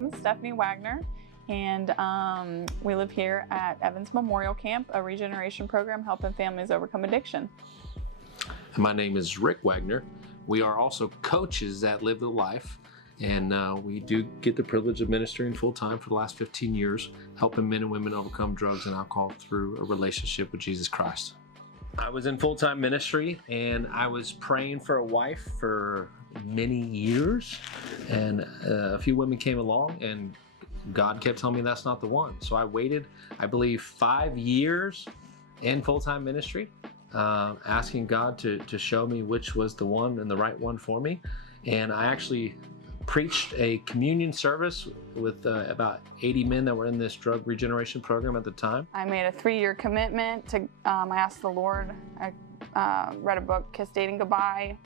I'm Stephanie Wagner, and we live here at Evans Memorial Camp, a regeneration program helping families overcome addiction. And my name is Rick Wagner. We are also coaches at Live the Life, and we do get the privilege of ministering full-time for the last 15 years, helping men and women overcome drugs and alcohol through a relationship with Jesus Christ. I was in full-time ministry, and I was praying for a wife for many years, and a few women came along, and God kept telling me that's not the one. So I waited, I believe, 5 years in full-time ministry, asking God to show me which was the one and the right one for me. And I actually preached a communion service with about 80 men that were in this drug regeneration program at the time. I made a 3-year commitment to, I asked the Lord, I read a book, Kiss Dating Goodbye,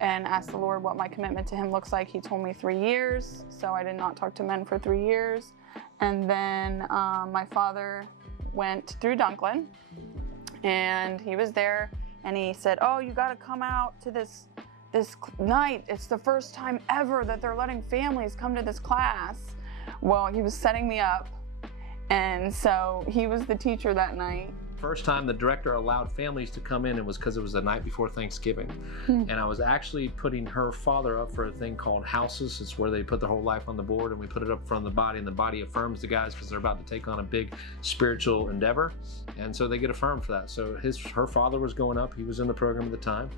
and asked the Lord what my commitment to Him looks like. He told me 3 years, so I did not talk to men for 3 years. And then my father went through Dunklin, and he was there, and he said, "Oh, you got to come out to this night. It's the first time ever that they're letting families come to this class." Well, he was setting me up, and so he was the teacher that night. First time the director allowed families to come in, it was because it was the night before Thanksgiving. And I was actually putting her father up for a thing called houses. It's where they put their whole life on the board, and we put it up from the body, and the body affirms the guys because they're about to take on a big spiritual endeavor. And so they get affirmed for that. So her father was going up. He was in the program at the time.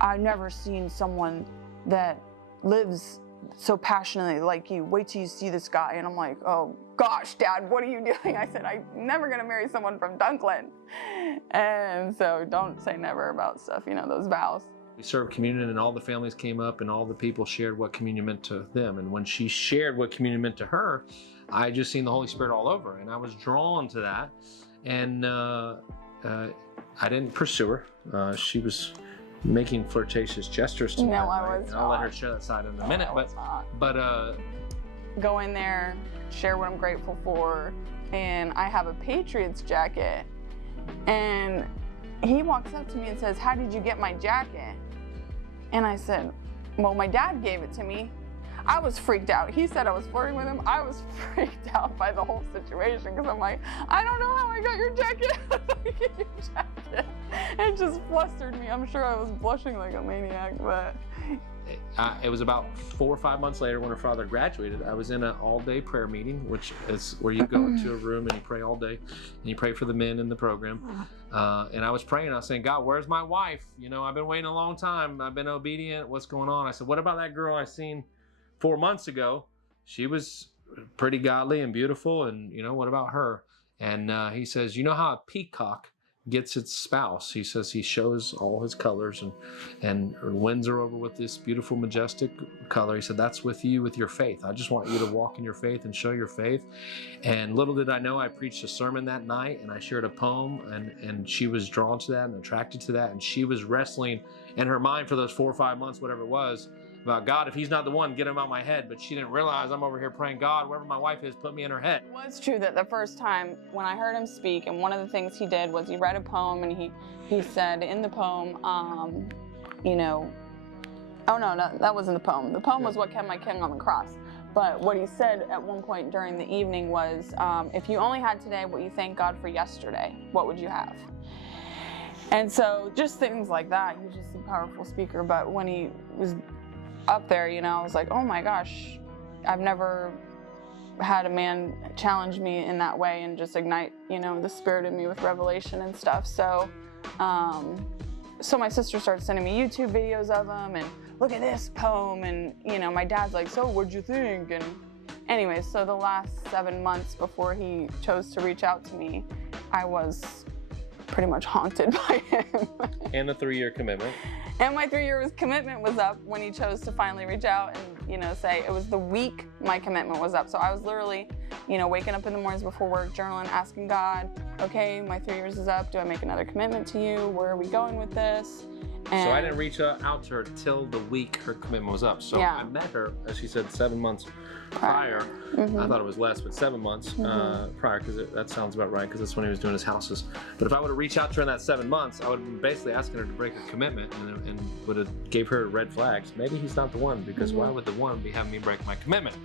I've never seen someone that lives so passionately like you. Wait till you see this guy. And I'm like, "Oh gosh, Dad, what are you doing?" I said, "I'm never gonna marry someone from Dunklin." And so don't say never about stuff, those vows. We served communion, and all the families came up, and all the people shared what communion meant to them. And when she shared what communion meant to her, I just seen the Holy Spirit all over, and I was drawn to that. And I didn't pursue her. She was making flirtatious gestures to me. No, I was not. I'll let her share that side in a minute. But go in there, share what I'm grateful for, and I have a Patriots jacket, and he walks up to me and says, "How did you get my jacket?" And I said, "Well, my dad gave it to me." I was freaked out. He said I was flirting with him. I was freaked out by the whole situation because I'm like, "I don't know how I got your jacket." It just flustered me. I'm sure I was blushing like a maniac, but it was about 4 or 5 months later when her father graduated. I was in an all-day prayer meeting, which is where you go into a room and you pray all day, and you pray for the men in the program. And I was praying. I was saying, "God, where's my wife? I've been waiting a long time. I've been obedient. What's going on?" I said, "What about that girl I seen 4 months ago? She was pretty godly and beautiful, and what about her?" And he says, "You know how a peacock gets its spouse?" He says he shows all his colors and wins her over with this beautiful, majestic color. He said, "That's with you, with your faith. I just want you to walk in your faith and show your faith." And little did I know, I preached a sermon that night, and I shared a poem, and she was drawn to that and attracted to that, and she was wrestling in her mind for those 4 or 5 months, whatever it was, about, "God, if he's not the one, get him out of my head." But she didn't realize I'm over here praying, "God, wherever my wife is, put me in her head." It was true that the first time when I heard him speak, and one of the things he did was he read a poem, and he said in the poem, oh no, that wasn't the poem. The poem was what kept my king on the cross. But what he said at one point during the evening was, "If you only had today what you thank God for yesterday, what would you have?" And so just things like that. He was just a powerful speaker. But when he was up there, I was like, "Oh my gosh, I've never had a man challenge me in that way and just ignite, the spirit in me with revelation and stuff." So my sister started sending me YouTube videos of him, and look at this poem, and my dad's like, "So what'd you think?" And anyway, so the last 7 months before he chose to reach out to me, I was pretty much haunted by him. And the 3-year commitment. And my 3-year commitment was up when he chose to finally reach out and, say it was the week my commitment was up. So I was literally, waking up in the mornings before work, journaling, asking God, "Okay, my 3 years is up. Do I make another commitment to you? Where are we going with this?" So I didn't reach out to her till the week her commitment was up. So I met her, as she said, 7 months prior. I thought it was less, but 7 months prior, because that sounds about right, because that's when he was doing his houses. But if I would have reached out to her in that 7 months, I would have been basically asking her to break a commitment, and would have gave her red flags. Maybe he's not the one, because why would the one be having me break my commitment?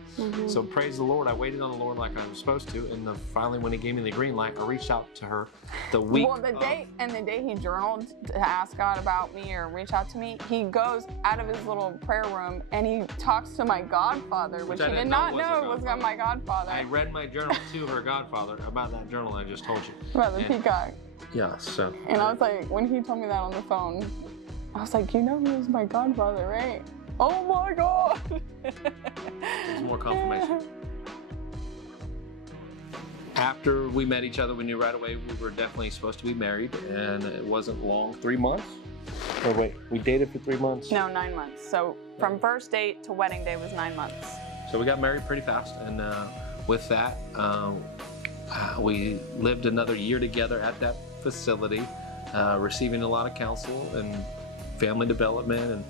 So praise the Lord, I waited on the Lord like I was supposed to, and finally when he gave me the green light, I reached out to her the week. Well, the day he journaled to ask God about me or reach out to me, he goes out of his little prayer room and he talks to my godfather, which he did not know was my godfather. I read my journal to her godfather about that journal I just told you. About the peacock. Yeah, so. And I was like, when he told me that on the phone, I was like, you know he was my godfather, right? Oh my God! There's more confirmation. After we met each other, we knew right away we were definitely supposed to be married, and it wasn't long. 3 months? Oh wait, we dated for 3 months? No, 9 months. So from first date to wedding day was 9 months. So we got married pretty fast, and with that, we lived another year together at that facility, receiving a lot of counsel and family development,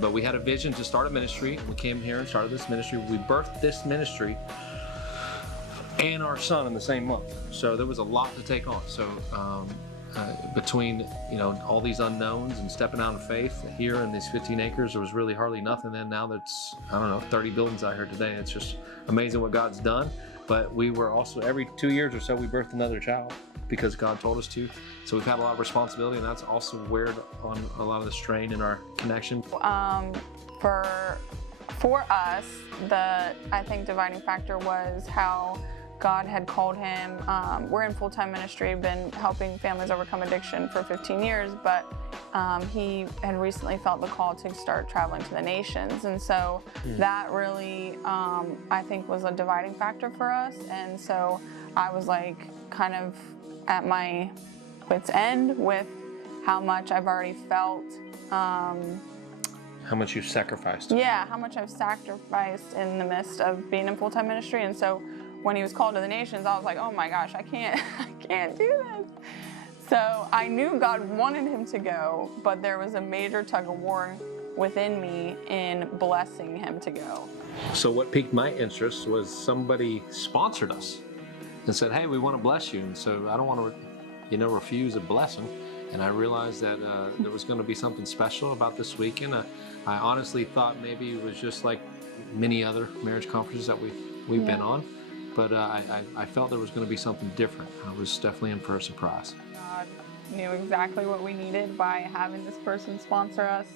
but we had a vision to start a ministry, and we came here and started this ministry. We birthed this ministry and our son in the same month, so there was a lot to take on. So between all these unknowns and stepping out in faith here in these 15 acres, there was really hardly nothing. And now that's 30 buildings out here today. It's just amazing what God's done. But we were also, every 2 years or so, we birthed another child because God told us to. So we've had a lot of responsibility, and that's also weared on a lot of the strain in our connection. For us, I think dividing factor was how God had called him. We're in full-time ministry, been helping families overcome addiction for 15 years, but he had recently felt the call to start traveling to the nations. And so that really, I think, was a dividing factor for us. And so I was like kind of at my wit's end with how much I've already felt. How much you've sacrificed. Yeah, how much I've sacrificed in the midst of being in full-time ministry. And so when he was called to the nations, I was like, oh my gosh, I can't do this. So I knew God wanted him to go, but there was a major tug of war within me in blessing him to go. So what piqued my interest was somebody sponsored us and said, hey, we want to bless you. And so I don't want to, refuse a blessing. And I realized that there was going to be something special about this weekend. I honestly thought maybe it was just like many other marriage conferences that we've been on. But I felt there was going to be something different. I was definitely in for a surprise. God knew exactly what we needed by having this person sponsor us.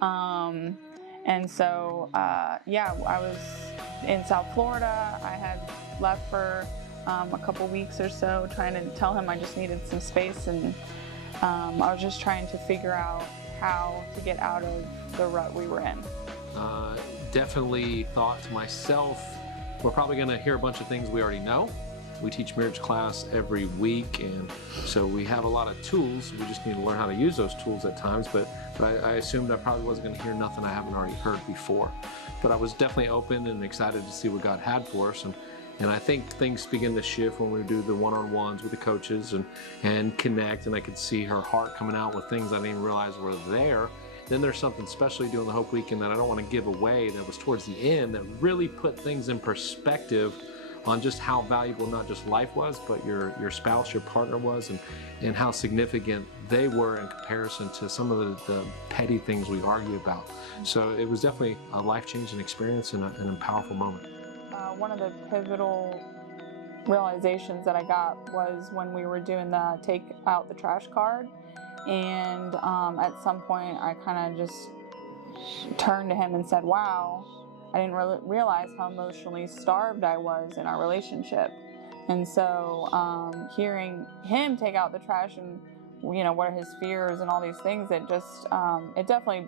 And so, I was in South Florida. I had left for a couple weeks or so, trying to tell him I just needed some space. And I was just trying to figure out how to get out of the rut we were in. Definitely thought to myself, we're probably going to hear a bunch of things we already know. We teach marriage class every week, and so we have a lot of tools. We just need to learn how to use those tools at times, but I assumed I probably wasn't going to hear nothing I haven't already heard before. But I was definitely open and excited to see what God had for us, and I think things begin to shift when we do the one-on-ones with the coaches and connect, and I could see her heart coming out with things I didn't even realize were there. Then there's something special doing the Hope Weekend that I don't want to give away that was towards the end that really put things in perspective on just how valuable not just life was, but your spouse, your partner was, and how significant they were in comparison to some of the petty things we argue about. So it was definitely a life-changing experience and a powerful moment. One of the pivotal realizations that I got was when we were doing the take out the trash card. And at some point, I kind of just turned to him and said, wow, I didn't really realize how emotionally starved I was in our relationship. And so hearing him take out the trash and, what are his fears and all these things, it definitely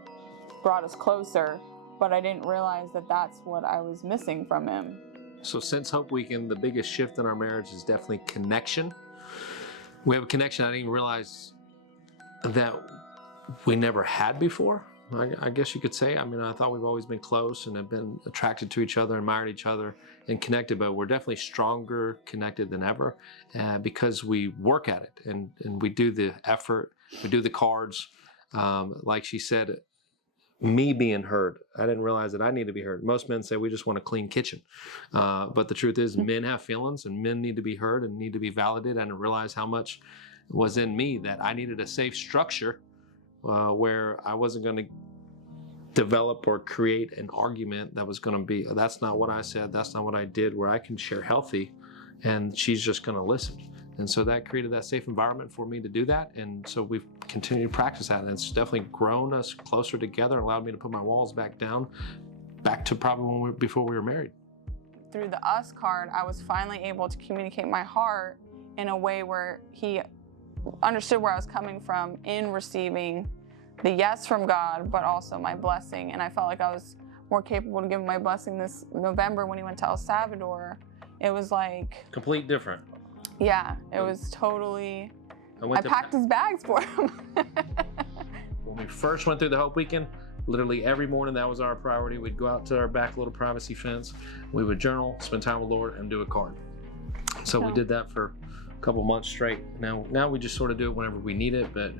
brought us closer. But I didn't realize that that's what I was missing from him. So since Hope Weekend, the biggest shift in our marriage is definitely connection. We have a connection I didn't even realize that we never had before, I guess you could say. I mean, I thought we've always been close and have been attracted to each other, admired each other, and connected, but we're definitely stronger connected than ever because we work at it and we do the effort, we do the cards, like she said, me being heard. I didn't realize that I need to be heard. Most men say we just want a clean kitchen. But the truth is men have feelings and men need to be heard and need to be validated. I didn't realize how much was in me that I needed a safe structure where I wasn't going to develop or create an argument that was going to be, that's not what I said, that's not what I did, where I can share healthy and she's just going to listen. And so that created that safe environment for me to do that. And so we've continued to practice that. And it's definitely grown us closer together and allowed me to put my walls back down, back to probably before we were married. Through the us card, I was finally able to communicate my heart in a way where he understood where I was coming from in receiving the yes from God, but also my blessing. And I felt like I was more capable to give him my blessing this November when he went to El Salvador. It was like... complete different. Yeah, it was totally... I packed his bags for him. When we first went through the Hope Weekend, literally every morning that was our priority. We'd go out to our back little privacy fence. We would journal, spend time with the Lord, and do a card. So we did that for a couple months straight. Now we just sort of do it whenever we need it, but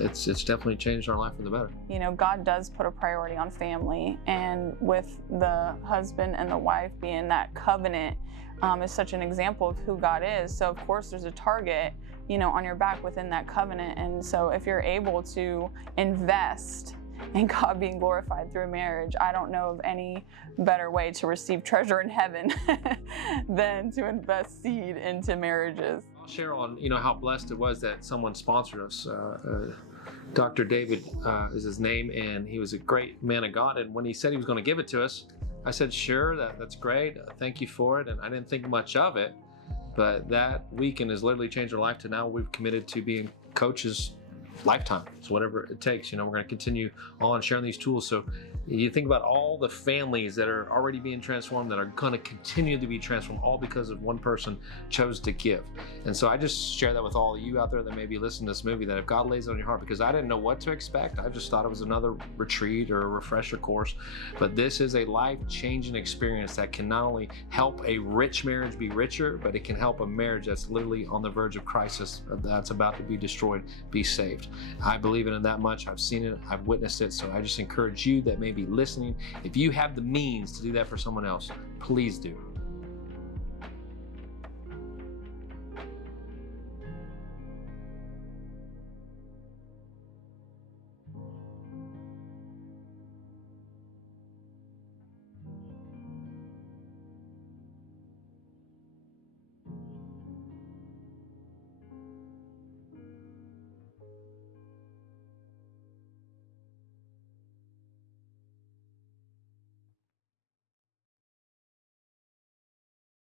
it's definitely changed our life for the better. You know, God does put a priority on family, and with the husband and the wife being that covenant, is such an example of who God is. So of course there's a target, you know, on your back within that covenant. And so if you're able to invest in God being glorified through marriage, I don't know of any better way to receive treasure in heaven than to invest seed into marriages. I'll share on, you know, how blessed it was that someone sponsored us. Dr. David is his name, and he was a great man of God. And when he said he was going to give it to us, I said, sure, that's great. Thank you for it. And I didn't think much of it, but that weekend has literally changed our life to now we've committed to being coaches lifetime. So whatever it takes, you know, we're going to continue on sharing these tools. So you think about all the families that are already being transformed, that are going to continue to be transformed, all because of one person chose to give. And so I just share that with all of you out there that may be listening to this movie, that if God lays it on your heart, because I didn't know what to expect. I just thought it was another retreat or a refresher course, but this is a life-changing experience that can not only help a rich marriage be richer, but it can help a marriage that's literally on the verge of crisis, that's about to be destroyed, be saved. I believe in it that much. I've seen it, I've witnessed it. So I just encourage you that may be listening, if you have the means to do that for someone else, please do.